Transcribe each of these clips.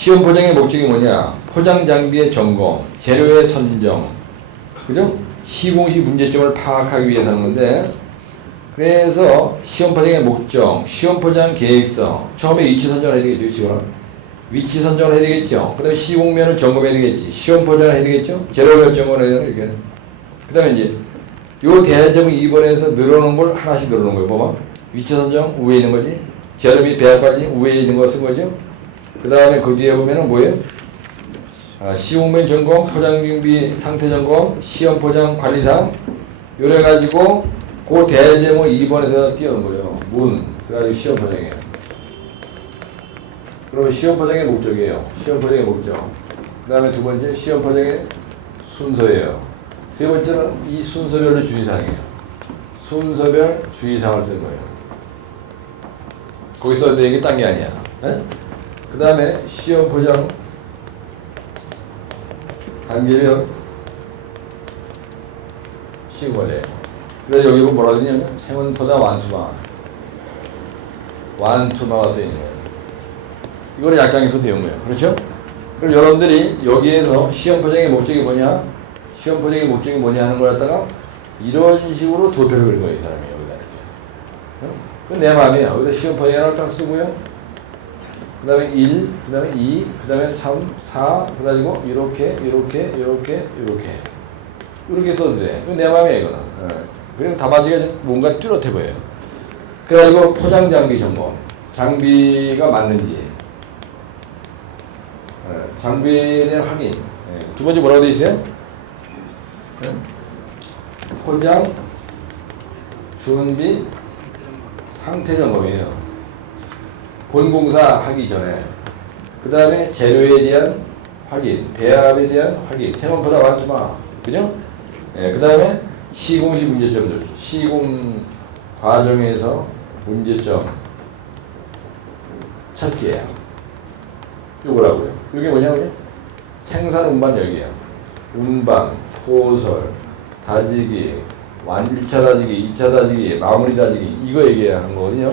시험 포장의 목적이 뭐냐? 포장 장비의 점검, 재료의 선정, 그죠? 시공식 문제점을 파악하기 위해서 하는 건데, 그래서 시험 포장의 목적, 시험 포장 계획서, 처음에 위치 선정을 해야 되겠죠, 지금. 위치 선정을 해야 되겠죠. 그 다음에 시공면을 점검해야 되겠지. 시험 포장을 해야 되겠죠. 재료 결정을 해야 되는 이게. 그 다음에 이제 요 대안점을 2번에서 늘어놓은 걸 하나씩 늘어놓은 거예요. 봐봐. 위치 선정 위에 있는 거지. 재료 및 배합까지 위에 있는 거 쓴 거죠. 그 다음에 그 뒤에 보면은 뭐예요? 시공면 점검, 포장 준비 상태 점검, 시험 포장 관리상 요래 가지고 그 대제목 2번에서 띄우는 거예요. 문. 그래가지고 시험 포장이에요. 그러면 시험 포장의 목적이에요. 시험 포장의 목적. 그 다음에 두 번째 시험 포장의 순서예요. 세 번째는 이 순서별로 주의사항이에요. 순서별 주의사항을 쓴 거예요. 거기서 내 얘기 딴 게 아니야. 그 다음에 시험 포장 단계별 시험을 그래서 여기 뭐라 하냐면 생원 포장 완투마가 쓰인 거예요. 이거를 약장에서 세운 거예요. 그렇죠? 그럼 여러분들이 여기에서 시험 포장의 목적이 뭐냐? 시험 포장의 목적이 뭐냐 하는 걸 갖다가 이런 식으로 도표를 그린 거예요. 이 사람이 여기다 이렇게. 그건 내 마음이에요. 여기다 시험 포장이 하나 딱 쓰고요. 그 다음에 1, 그 다음에 2, 그 다음에 3, 4, 그래가지고 이렇게 써도 돼. 그건 내 마음이에요, 이거는. 그리고 답안지가 뭔가 뚜렷해 보여요. 그래가지고 포장 장비 점검. 장비가 맞는지. 장비에 대한 확인. 두 번째 뭐라고 되어 있어요? 포장 준비 상태 점검이에요. 본공사 하기 전에. 그 다음에 재료에 대한 확인, 배합에 대한 확인, 생원보다 완투마. 그죠? 그 다음에 시공식 문제점들. 시공 과정에서 문제점 찾기예요. 요거라고요. 이게 뭐냐고요? 생산 운반 열기야. 운반, 포설, 다지기, 1차 다지기, 2차 다지기, 마무리 다지기 이거 얘기한 거거든요.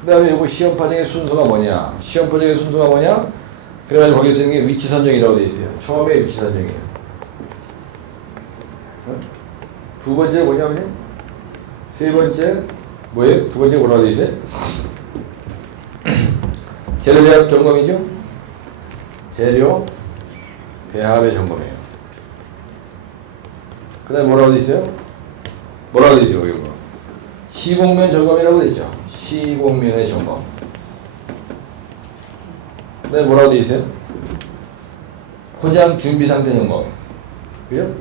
그 다음에 요거 시험 포장의 순서가 뭐냐? 시험 포장의 순서가 뭐냐? 그래가지고 거기 쓰는 게 위치 선정이라고 되어 있어요. 처음에 위치 선정이에요. 두 번째 뭐냐면요? 세 번째 뭐예요? 두 번째 뭐라고 되어 있어요? 재료 배합 점검이죠? 재료 배합의 점검이에요. 그 다음에 뭐라고 되어 있어요? 뭐라고 되어 있어요? 이거 시공면 점검이라고 되어 있죠? 시공면의 점검. 그 다음에 뭐라고 되어 있어요? 포장 준비 상태 점검. 그죠?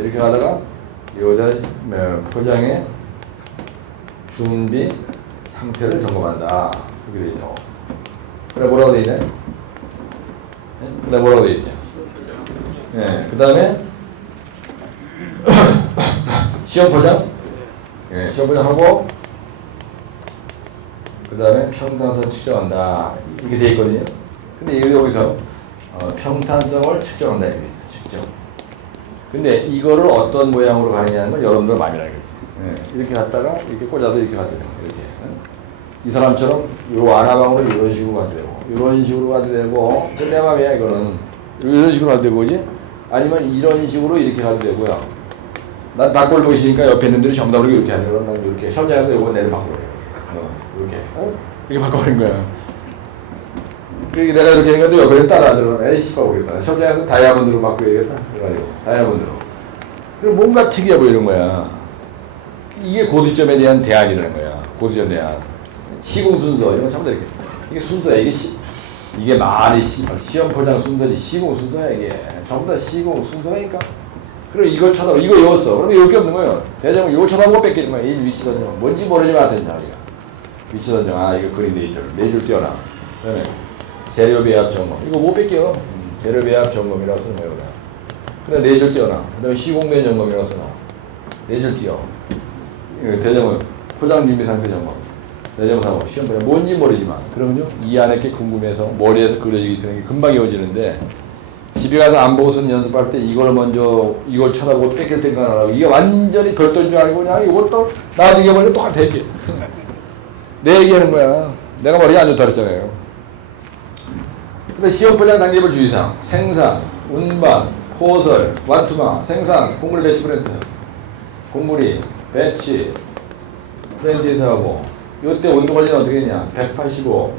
이렇게 가다가 여기다 포장의 준비 상태를 점검한다. 그렇게 되어 있죠. 그래 뭐라고 되어 있나요? 그 다음에 뭐라고 되어 있어요? 그 다음에 시험 포장. 시험 포장하고 그 다음에 평탄성 측정한다. 이렇게 되어 있거든요. 근데 여기서 평탄성을 측정한다. 이렇게 있어요. 측정. 근데 이거를 어떤 모양으로 가느냐는 건 여러분들 많이 알겠어요. 이렇게 갔다가 이렇게 꽂아서 이렇게 가도 되고 이렇게. 이 사람처럼 요 아나방으로 이런 식으로 가도 되고 이런 식으로 가도 되고 내 맘이야 이거는. 이런 식으로 가도 되고 그지? 아니면 이런 식으로 이렇게 가도 되고요. 난 닭골 보이시니까 옆에 있는 분들이 정답으로 이렇게 하는 거야. 난 이렇게 시험장에서 이거 내를 바꿔버려. 이렇게. 이렇게 바꿔버린 거야. 그러니까 내가 이렇게 했는데 옆에는 따라하더라고. 에이씨 바꾸겠다. 시험장에서 다이아몬드로 바꿔야겠다. 그래가지고 다이아몬드로. 그리고 뭔가 특이해 보이는 거야. 이게 고득점에 대한 대안이라는 거야. 고득점 대안. 시공 순서 이런 거 참다 이렇게. 이게 순서야. 이게 말이 시험 포장 순서지 시공 순서야 이게. 전부 다 시공 순서라니까. 그리고 이걸 쳐다보고 이거 외웠어. 그런데 이럴 게 없는 거예요. 대장은 이거 쳐다보고 뺏기는 거야. 이 위치 선정. 뭔지 모르지만 된다 우리가. 위치 선정. 이거 그린 네 줄 띄워놔. 그다음에 재료 배합 점검. 이거 못 뺏겨. 재료 배합 점검이라고 쓰는 거예요. 그다음 네 줄 띄워놔. 그다음에 시공면 점검이라고 써놔. 네 줄 띄워. 대장은 포장 준비 상태 점검. 내정사고 시험 보면 뭔지 모르지만 그럼요 이 안에 게 궁금해서 머리에서 그려지기 때문에 금방 이어지는데 집에 가서 안 보고선 연습할 때 이걸 먼저 이걸 쳐다보고 뺏길 생각 안 하고 이게 완전히 별도인 줄 알고 그냥 이것도 나중에 보면 똑같아 이게 내 얘기하는 거야. 내가 머리가 안 좋다 그랬잖아요. 그 근데 시험 포장 단계별 주의사항, 생산, 운반, 포설, 완투마, 생산, 곡물 배치 프렌트, 곡물이 배치, 프렌트에서 하고, 요때 온도 관리는 어떻게 되냐? 185,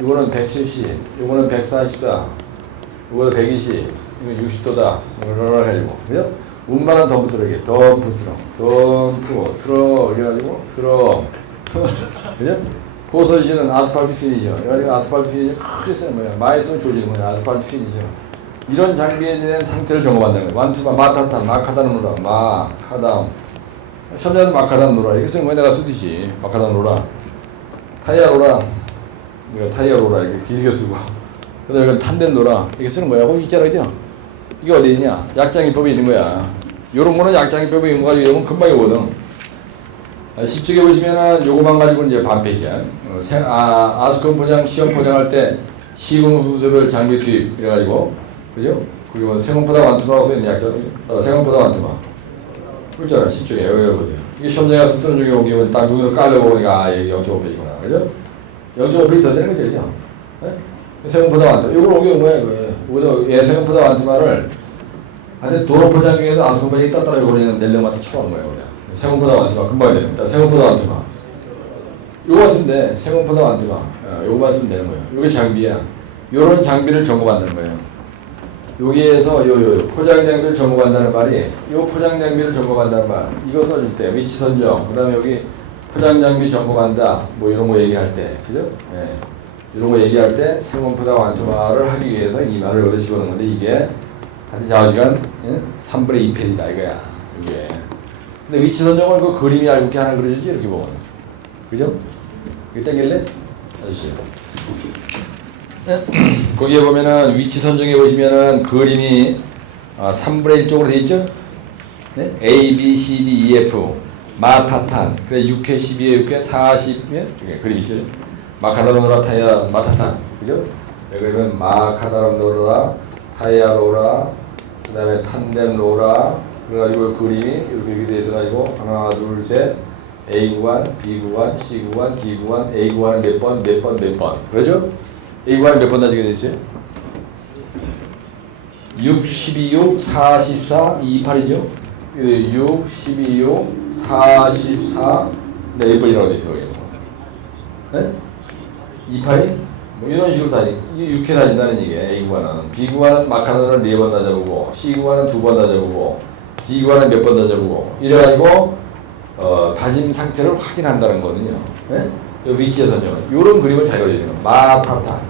이거는 170, 이거는 144, 이거는 120, 이거 60도다. 이걸 해가지고, 그죠? 운반은 덤프 트럭이에요. 덤프 트럭, 덤프 트럭, 이래가지고 트럭, 그죠? 포설시는 아스팔트 피니셔. 이래가지고 아스팔트 피니셔 크게 쓰는 거야. 많이 쓰면 조지는 거야. 아스팔트 피니셔. 이런 장비에 대한 상태를 점검한다는 거야. 완투바, 마타탄, 마카다노 노라, 마카담. 시험장에서 마카다노 노라. 이렇게 쓰는 거야. 내가 쓰듯이. 마카다노 노라. 타이어 로라. 타이어 로라. 이렇게 길게 쓰고. 그 다음에 이건 탄덴 노라. 이렇게 쓰는 거야. 거기 있잖아. 그죠? 이게 어디 있냐? 약장이법에 있는 거야. 요런 거는 약장이법에 있는 거 가지고 이러면 금방 오거든. 10쪽에 보시면은 요거만 가지고 이제 반페이지야. 아스콘 포장, 시험 포장할 때 시공 순서별 장비 투입 이래가지고, 그죠? 그리고 생공포다 완투마라고 써있는 약자로, 생공포다 완투마. 그렇잖아, 10쪽에. 여기 보세요. 이게 시험장에 가서 쓰는 중에 오기면 딱 눈을 깔려보니까, 아, 여기 0.5페이지구나. 그죠? 0.5페이지 더 되는 거죠, 그죠? 네? 생공포다 완투마. 이걸 옮겨온 거야, 이거. 얘 생공포다 완투마를, 하여튼 도로 포장 중에서 아스콘 포장이 따따라 버리는 넬레마트 쳐오는 거예요, 그냥. 생공포다 완투마 금방 됩니다. 생공포다 완투마 요거 쓰는데 생공포다 완투마 요거만 쓰면 되는 거예요. 요게 장비야. 요런 장비를 점검한다는 거예요. 여기에서 요 포장 장비를 점검한다는 말이 요 포장 장비를 점검한다는 말 이거 써줄 때 위치 선정 그 다음에 여기 포장 장비 점검한다 뭐 이런 거 얘기할 때 그죠? 예. 이런 거 얘기할 때 생공포다 완투마를 하기 위해서 이 말을 여기다 집어넣는 건데 이게 한 좌우지간 3분의 2편이다 이거야. 이게 근데 위치 선정은 그 그림이 알고 이렇게 하나 그려주지 이렇게 보면 그죠? 이거 땡길래? 아저씨 거기에 보면은 위치 선정해 보시면은 그림이 3분의 1쪽으로 돼 있죠? 네? A, B, C, D, E, F 마타탄 그래 6회 12회 6회 40회 그림이 있죠? 마카다로노라 타이아 마타탄 그죠? 여기는 마카다로노라 타이아로라 그 다음에 탄뎀로라 그래가지고 그림이 이렇게 돼 있어가지고 하나 둘 셋 A 구간, B 구간, C 구간, D 구간, A 구간은 몇 번, 몇 번, 몇 번 그러죠? A 구간이 몇 번 나중에 돼 있어요? 6, 12, 6, 44, 28이죠? 6, 12, 6, 44 네, 몇 번이라고 돼 있어요? 네? 28이? 뭐 이런 식으로 다니 6회 다닌다는 얘기예요. A 구간은 B 구간은 마카다를 4번 다져보고 C 구간은 2번 다져보고 D 구간은 몇 번 다져보고 이래가지고 다짐 상태를 확인한다는 거거든요. 네? 위치에 선정은 이런 그림을 잘 그려야 돼요. 마타탄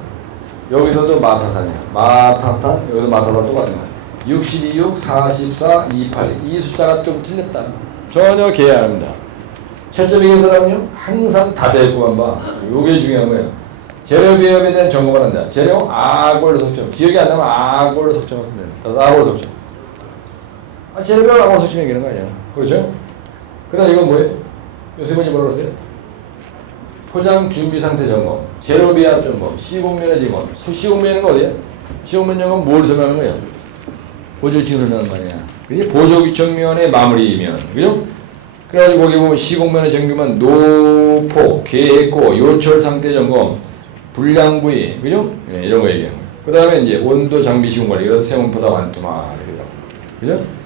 여기서도 마타탄이야. 마타탄 여기서 마타탄 똑같은 거야. 62, 6, 44, 28 이 숫자가 좀 틀렸다. 전혀 개의 안 합니다. 채점 이긴 사람은요 항상 답의구만 봐. 요게 중요한 거예요. 재료 비협에 대한 점검을 한다. 재료 아골로 석점 기억이 안 나면 아골로 석점을 쓰면 됩니다. 아골로 석점 재료별 아골로 석점 얘기하는 거 아니야. 그렇죠? 그 다음 이건 뭐예요? 요새 번이 뭐라고 했어요? 포장 준비 상태 점검, 재료 비합 점검, 시공면의 점검. 시공면은 어디야? 시공면 점검 뭘 설명하는 거예요? 보조위치 설명하는 거 아니야. 그지? 보조위치면의 마무리면, 그죠? 그래가지고 거기 보면 시공면의 점검은 노포, 계획고, 요철 상태 점검, 불량 부위, 그죠? 네, 이런 거 얘기하는 거예요. 그 다음에 이제 온도 장비 시공 관리, 그래서 세운포다 완투마, 이렇게 하고, 그죠?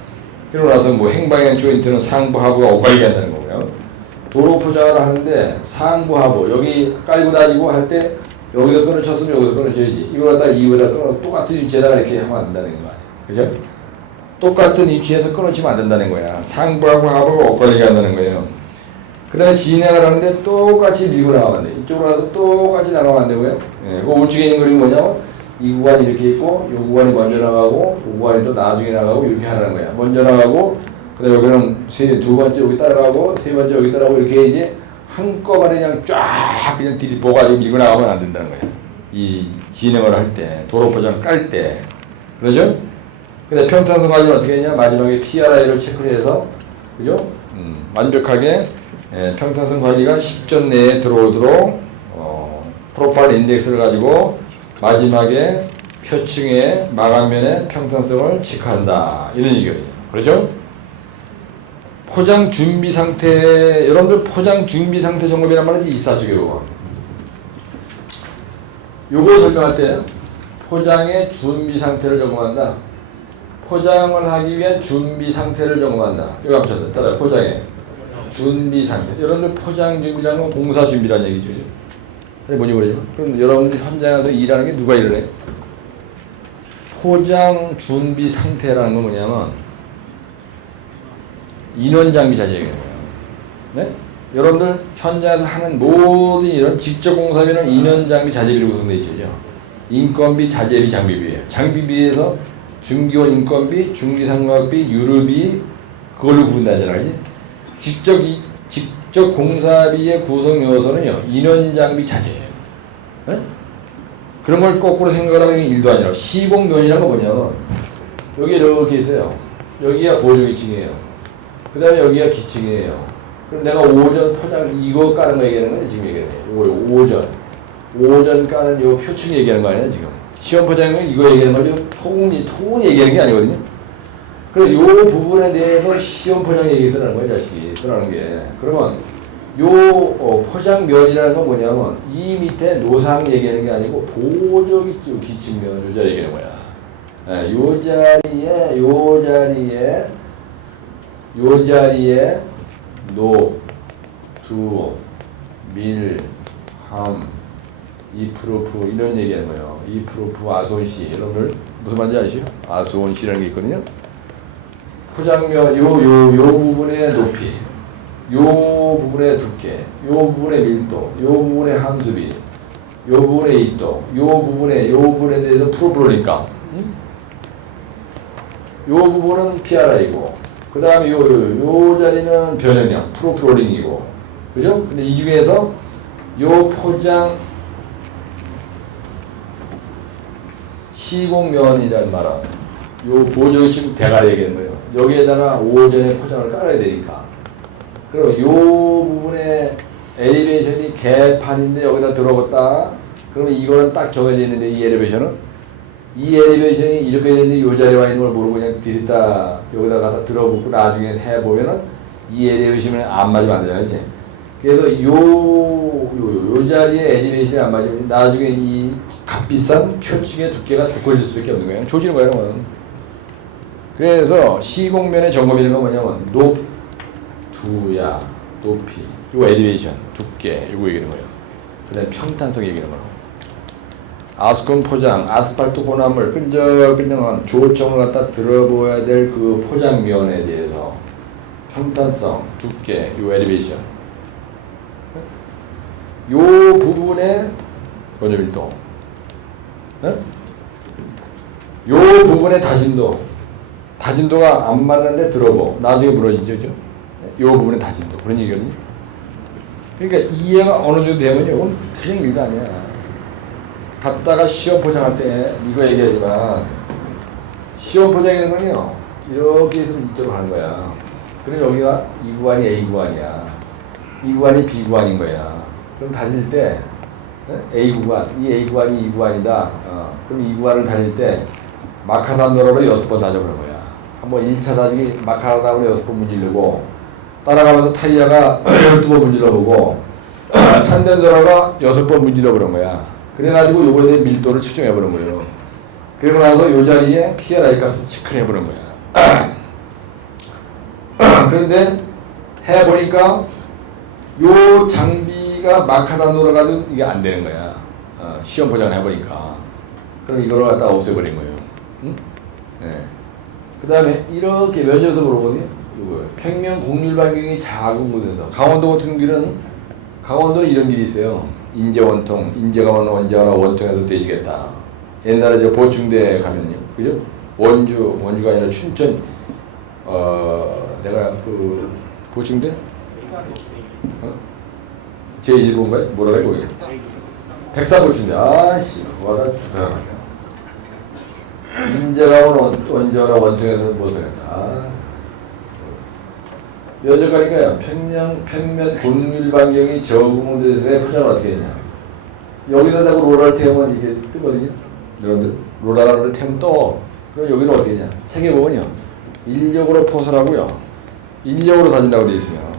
그러고 나서 뭐 행방향 조인트는 상부 하부가 오가게 한다는 거고요. 도로 포장을 하는데 상부 하부 여기 깔고 다니고 할 때 여기서 끊어쳤으면 여기서 끊어줘야지. 이걸 갖다 이거다 끊어 똑같은 위치에다가 이렇게 하면 안 된다는 거 아니에요. 그죠? 똑같은 위치에서 끊어치면 안 된다는 거야. 상부하고 하부가 엇갈리게 한다는 거예요. 그 다음에 진행을 하는데 똑같이 밀고 나가면 안 돼. 이쪽으로 가서 똑같이 나가면 안 되고요. 예, 그 우측에 있는 그림이 뭐냐면 이 구간이 이렇게 있고 이 구간이 먼저 나가고 이 구간이 또 나중에 나가고 이렇게 하는 거야. 먼저 나가고 그 다음에 여기는 두 번째 여기 따라가고 세 번째 여기 따라가고 이렇게 이제 한꺼번에 그냥 쫙 그냥 들이보가지고 밀고 나가면 안 된다는 거야. 이 진행을 할 때 도로 포장 깔 때 그러죠? 근데 평탄선 관리는 어떻게 했냐? 마지막에 PRI를 체크를 해서 그죠? 완벽하게 평탄선 관리가 10전 내에 들어오도록 프로파일 인덱스를 가지고 마지막에 표층의 마감면의 평탄성을 체크한다. 이런 얘기거든요. 그렇죠? 포장 준비 상태, 여러분들 포장 준비 상태 점검이란 말이지 24쪽에 요거 설명할 때 포장의 준비 상태를 점검한다. 포장을 하기 위한 준비 상태를 점검한다. 이거 합쳐서 따라 포장의 준비 상태. 여러분들 포장 준비라는 건 공사 준비라는 얘기죠. 그죠? 뭔지 모르지만. 그럼 여러분들 현장에서 일하는 게 누가 일을 해? 포장 준비 상태라는 건 뭐냐면 인원 장비 자재예요. 네? 여러분들 현장에서 하는 모든 이런 직접 공사비는 인원 장비 자재비로 구성되어 있죠. 인건비, 자재비, 장비비예요. 장비비에서 중기원 인건비, 중기상각비, 유류비 그걸로 구분되잖아요. 그지? 직접 공사비의 구성 요소는요. 인원 장비 자재예요. 네? 그런 걸 거꾸로 생각을 하면 일도 아니라 시공면이라는 거 뭐냐면 여기 이렇게 있어요. 여기가 보조기층이에요. 그 다음에 여기가 기층이에요. 그럼 내가 오전 포장 이거 까는 거 얘기하는 거야 지금 얘기하는 거야. 오전 까는 요 표층 얘기하는 거 아니야 지금. 시험 포장은 이거 얘기하는 거죠. 통 얘기하는 게 아니거든요. 그래 요 부분에 대해서 시험 포장 얘기 쓰라는 거야 자식이 쓰라는 게. 그러면 요 포장면이라는 건 뭐냐면 이 밑에 노상 얘기하는 게 아니고 보조기층 기층면 요 자리 얘기하는 거야. 네, 요 자리에 노, 두, 밀, 함, 이프로프 이런 얘기하는 거예요. 이프로프, 아손씨 여러분들 무슨 말인지 아시죠? 아손씨라는 게 있거든요. 포장면 요 부분의 높이, 요 부분의 두께, 요 부분의 밀도, 요 부분의 함수비, 요 부분의 입도, 요 부분에 대해서 프로프로니까 요 부분은 PRI고 그 다음에 요 자리는 변형량, 프로프로링이고, 그죠? 근데 이 중에서 요 포장 시공면이라는 말은 요 보조기층 대가 얘기하는 거예요. 여기에다가 오전에 포장을 깔아야 되니까. 그럼 요 부분에 엘리베이션이 개판인데 여기다 들어갔다. 그러면 이거는 딱 정해져 있는데 이 엘리베이션이 이렇게 되는데 이 자리에 와 있는 걸 모르고 그냥 들이다 여기다 갖다 들어보고 나중에 해보면은 이 엘리베이션은 안 맞으면 안 되잖아요. 그치? 그래서 요 자리에 엘리베이션이 안 맞으면 나중에 이 값비싼 표층의 두께가 두꺼워질 수밖에 없는 거예요. 조지는 거예요. 그러면. 그래서 시공면의 점검이라는 건 뭐냐면 두야, 높이, 요 엘리베이션, 두께 이거 얘기하는 거예요. 그 다음에 평탄성 얘기하는 거예요. 아스콘 포장, 아스팔트 혼합물, 끈적끈적한 조청을 갖다 들어보아야 될 그 포장면에 대해서 평탄성, 두께, 요 엘리베이션 요 부분에 원점밀도 요 부분의 다짐도가 안 맞는데 들어보 나중에 무너지죠. 요 부분의 다짐도 그런 얘기거든요. 그러니까 이해가 어느 정도 되면요 이건 그냥 일도 아니야. 갔다가 시험 포장할 때 이거 얘기하지만 시험 포장이라는 건요 이렇게 있으면 이쪽으로 가는 거야. 그럼 여기가 이 구간이 A 구간이야. 이 구간이 B 구간인 거야. 그럼 다닐 때 A 구간, 이 A 구간이 이 구간이다. 그럼 이 구간을 다닐 때 마카다노로 6번 다져보는 거야. 한번 1차 다지기 마카다노로 6번 문지르고 따라가면서 타이어가 12번 문질러보고 탄덴도로가 6번 문질러보는 거야. 그래가지고 요거에 대해 밀도를 측정해보는 거예요. 그리고 나서 요 자리에 PRI 값을 체크를 해보는 거야. 그런데 해보니까 요 장비가 마카다노로 가지고 이게 안 되는 거야. 시험 포장을 해보니까. 그럼 이걸 갖다 없애버린 거예요. 응? 네. 그 다음에 이렇게 몇 녀석으로 보거든요. 이거 평면 곡률 반경이 작은 곳에서 강원도 같은 길은 강원도는 이런 길이 있어요. 인제원통, 인제가 원자나 원통에서 되지겠다. 옛날에 저 보충대 가면요, 그죠? 원주가 아니라 춘천, 내가 그 보충대, 제1본가요? 뭐라 그래 거기? 백사보충대. 아씨, 그거다 주다. 인제가 원자나 원통에서 벗어났다. 면적 가니까요. 평면 곡률 반경이 적은 데서의 포장을 어떻게 했냐. 여기다가 로라를 태우면 이게 뜨거든요. 여러분들 로라를 태우면 떠. 그럼 여기는 어떻게 했냐. 책에 보면요. 인력으로 포설하고요. 인력으로 다진다고 되어 있어요.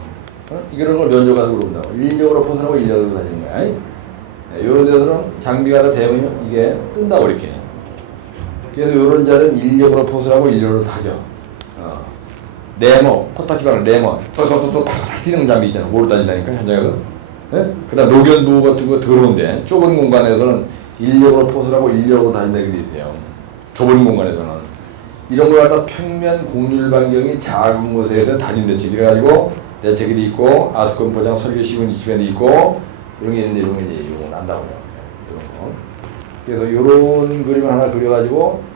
이런 걸 면적 가서 그런다고. 인력으로 포설하고 인력으로 다지는 거야. 네, 이런 데서는 장비가 다 되면요. 이게 뜬다고 이렇게. 그래서 이런 자는 인력으로 포수하고 인력으로 다져. 레머, 코딱지 말고 레머, 또 뛰는 잠비 있잖아. 오래 다닌다니까 현장에서. 예? 그다음 노견부 같은 거 더러운데 좁은 공간에서는 인력으로 포수하고 인력으로 다닌다는 게 있어요. 좁은 공간에서는 이런 걸 갖다 평면 공률 반경이 작은 곳에서 다진 대책이 그래가지고 대책이 있고 아스콘 포장 설계 시군 지침에도 있고 이런 게 있는데 이런 게 이제 이런 거 난다고요. 이런 거. 그래서 이런 그림을 하나 그려가지고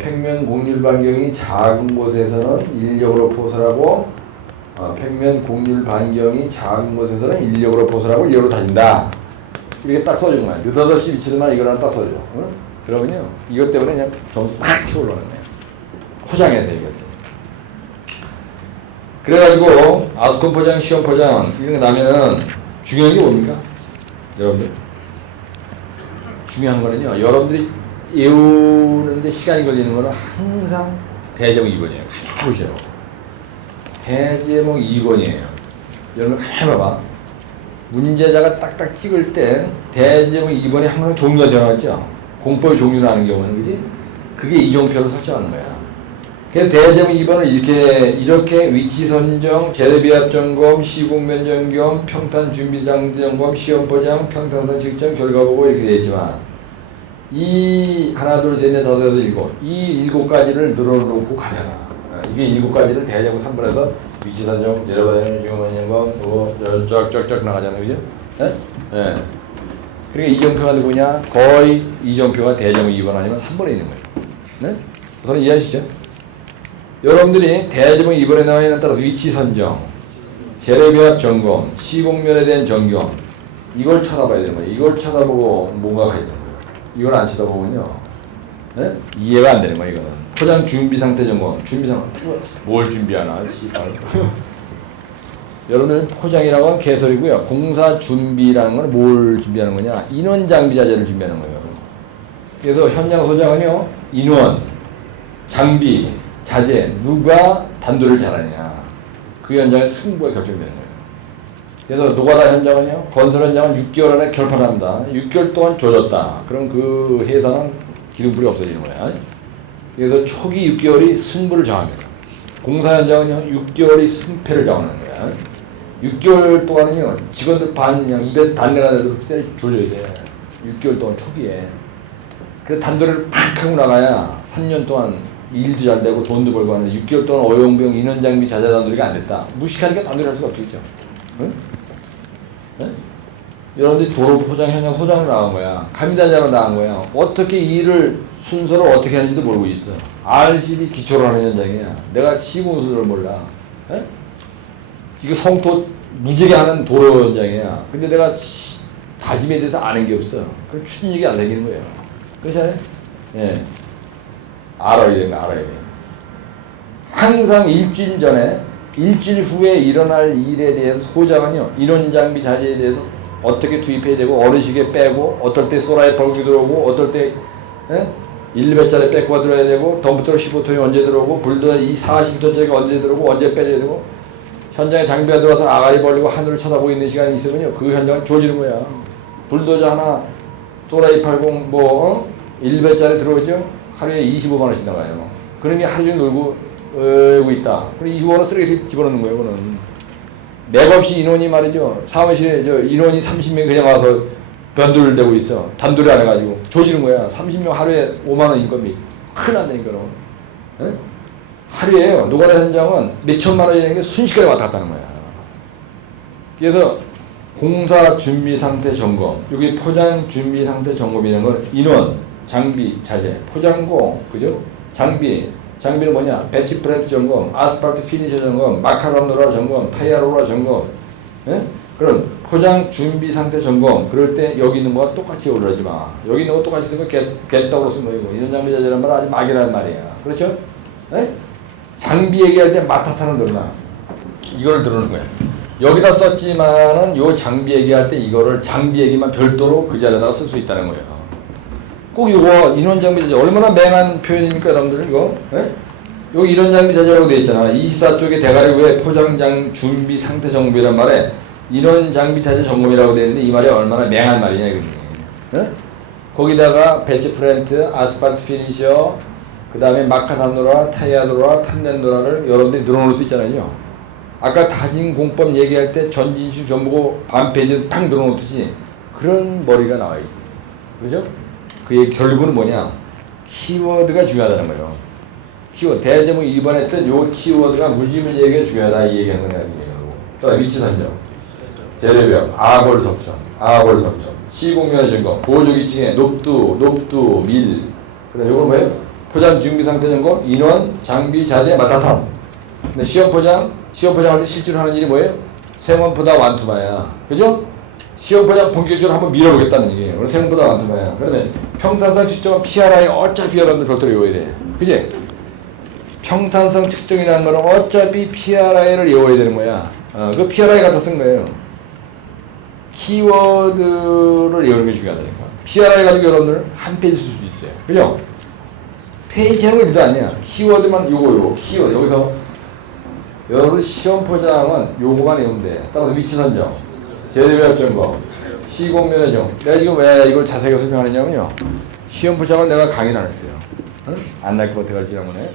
평면 공률 반경이 작은 곳에서는 인력으로 포설하고 평면 공률 반경이 작은 곳에서는 인력으로 포설하고 인력으로 다닌다. 이렇게 딱 써준 거야. 느닷없이 미치지만 이걸 하나 딱 써줘. 응? 그러면요 이것 때문에 그냥 점수 팍 올라가는 거야. 포장해서 이것 때문에. 그래가지고 아스콘 포장, 시험 포장 이런 거 나면은 중요한 게 뭡니까? 여러분들 중요한 거는요 여러분들이 외우는데 시간이 걸리는 거는 항상 대제목 2번이에요. 가만히 보세요. 대제목 2번이에요. 여러분 가만히 봐봐. 문제자가 딱딱 찍을 때 대제목 2번이 항상 종류가 정하죠. 공법의 종류를 아는 경우는 그지? 그게 이종표로 설정하는 거야. 그래서 대제목 2번은 이렇게 위치 선정, 재래비합 점검, 시공면 점검, 평탄 준비장 점검, 시험 포장, 평탄선 측정, 결과 보고 이렇게 되어 있지만 이 하나 둘 셋 넷 다섯 여섯 일곱 이 7가지를 늘어놓고 가잖아. 이게 7가지를 대제목 3번에서 위치 선정, 재래비합 점검, 쫙쫙쫙 나가잖아요, 그죠? 네? 네. 그러니까 이정표가 누구냐? 거의 이정표가 대제목 2번 아니면 3번에 있는 거예요. 네? 우선 이해하시죠? 여러분들이 대제목 2번에 나와 있는 따라서 위치 선정, 재래비합 점검, 시공면에 대한 점검 이걸 쳐다봐야 되는 거예요. 이걸 쳐다보고 뭔가 가야 되는 거예요. 이걸 안 쳐다보면요, 네? 이해가 안 되는 거예요. 이거는 포장 준비 상태 점검, 준비 상태 뭘 준비하나? 여러분들 포장이라고 하는 개설이고요. 공사 준비라는 건 뭘 준비하는 거냐? 인원 장비 자재를 준비하는 거예요. 그래서 현장 소장은요, 인원, 장비, 자재, 누가 단도를 잘하냐. 그 현장의 승부가 결정되는 거예요. 그래서 노가다 현장은요, 건설 현장은 6개월 안에 결판합니다. 6개월 동안 조졌다. 그럼 그 회사는 기름불이 없어지는 거야. 그래서 초기 6개월이 승부를 정합니다. 공사 현장은요, 6개월이 승패를 정하는 거야. 6개월 동안은요, 직원들 그냥 입에서 단내가 나도 쎄 졸려야 돼. 6개월 동안 초기에. 그 단도를 팍 하고 나가야 3년 동안 일도 잘 되고 돈도 벌고 하는데 6개월 동안 어용부용 인원 장비 자재 단도리가 안 됐다. 무식하니까 단도리 할 수가 없겠죠. 응? 응? 여러분들이 도로 포장 현장 소장으로 나간 거야. 감단자로 나간 거야. 어떻게 일을 순서를 어떻게 하는지도 모르고 있어. RCB 기초로 하는 현장이야. 내가 시공수를 몰라. 응? 이거 성토 무지개 하는 도로 현장이야. 근데 내가 다짐에 대해서 아는 게 없어. 그럼 추진력이 안 생기는 거예요. 그렇잖아요? 예. 알아야 되는 거 알아야 돼. 항상 일주일 전에, 일주일 후에 일어날 일에 대해서 소장은요, 인원 장비 자재에 대해서 어떻게 투입해야 되고, 어느 시기에 빼고, 어떨 때 소라에 벌기 들어오고, 어떨 때, 1배짜리 백호가 들어야 되고, 덤프트럭 15톤이 언제 들어오고, 불도저 40톤짜리가 언제 들어오고, 언제 빼야 되고, 현장에 장비가 들어와서 아가리 벌리고 하늘을 쳐다보고 있는 시간이 있으면요, 그 현장은 조지는 거야. 불도저 하나, 소라이 80, 1배짜리 들어오죠? 하루에 25만원씩 나가요. 그러니 하루 종일 놀고 있다. 그럼 25만원 쓰레기 집어넣는 거예요, 그거는. 맥없이 인원이 말이죠. 사무실에 인원이 30명 그냥 와서 변두를 대고 있어. 단둘이 안 해가지고. 조지는 거야. 30명 하루에 5만원 인건비. 큰일 난다니까, 너. 하루에요. 노가다 현장은 몇천만 원이라는 게 순식간에 왔다 갔다 하는 거야. 그래서 공사 준비 상태 점검. 여기 포장 준비 상태 점검이라는 건 인원, 장비, 자재, 포장고, 그죠? 장비는 뭐냐? 배치 프레스 점검, 아스팔트 피니셔 점검, 마카단 로라 점검, 타이어 로라 점검. 예? 그럼 포장 준비 상태 점검. 그럴 때 여기 있는 거와 똑같이 오르지 마. 여기 있는 거 똑같이 쓰면 갯떡으로 쓴 거이고, 이런 장비 자재란 말은 아주 막이라는 말이야. 그렇죠? 예? 장비 얘기할 때 마타타는 들어나. 이걸 들어는 거야. 여기다 썼지만은 요 장비 얘기할 때 이거를 장비 얘기만 별도로 그 자리에다가 쓸 수 있다는 거예요. 꼭 이거 인원장비 자재 얼마나 맹한 표현입니까 여러분들 이거? 예? 여기 인원장비 자재라고 되어 있잖아. 24쪽에 대가리 위에 포장장 준비 상태 점검이란 말에 인원장비 자재 점검이라고 되어 있는데 이 말이 얼마나 맹한 말이냐 이거지. 예? 거기다가 배치 프렌트, 아스팔트 피니셔, 그 다음에 마카산노라, 타이아노라, 탄넨노라를 여러분들이 늘어놓을 수 있잖아요. 아까 다진 공법 얘기할 때 전진수 전부고 반페이지를 팍 늘어놓듯이 그런 머리가 나와야지. 그죠? 그 얘기 결국은 뭐냐? 키워드가 중요하다는 거예요. 키워드. 대제목 2번 했던 요 키워드가 무지문제에게 중요하다 이 얘기하는 거냐 지금. 또 위치 선정, 재래벽, 아골 석점, 시공면의 점검, 보조기층의 녹두, 밀. 그다음 요거 뭐예요? 포장 준비 상태 점검, 인원, 장비, 자재, 마타탄. 근데 시험 포장할 때 실제로 하는 일이 뭐예요? 생원보다 완투마야. 그죠? 시험 포장 본격적으로 한번 밀어보겠다는 얘기예요. 그래서 생원보다 완투마야. 그러면 평탄성 측정은 PRI 어차피 여러분들 별도로 외워야 돼. 그지? 평탄성 측정이라는 거는 어차피 PRI를 외워야 되는 거야. 그 PRI 갖다 쓴 거예요. 키워드를 외우는 게 중요하다니까. PRI 가지고 여러분들 한 페이지 쓸 수 있어요. 그죠? 페이지 하는 거 일도 아니야. 키워드만 요거 키워드. 여기서 여러분 시험 포장은 요거만 외우면 돼. 따라서 위치 선정, 재래벽 점검, 시공면의 점. 내가 지금 왜 이걸 자세하게 설명하느냐면요. 시험 포장을 내가 강의를 안 했어요. 응? 안 날 것 같아가지고 지난번에.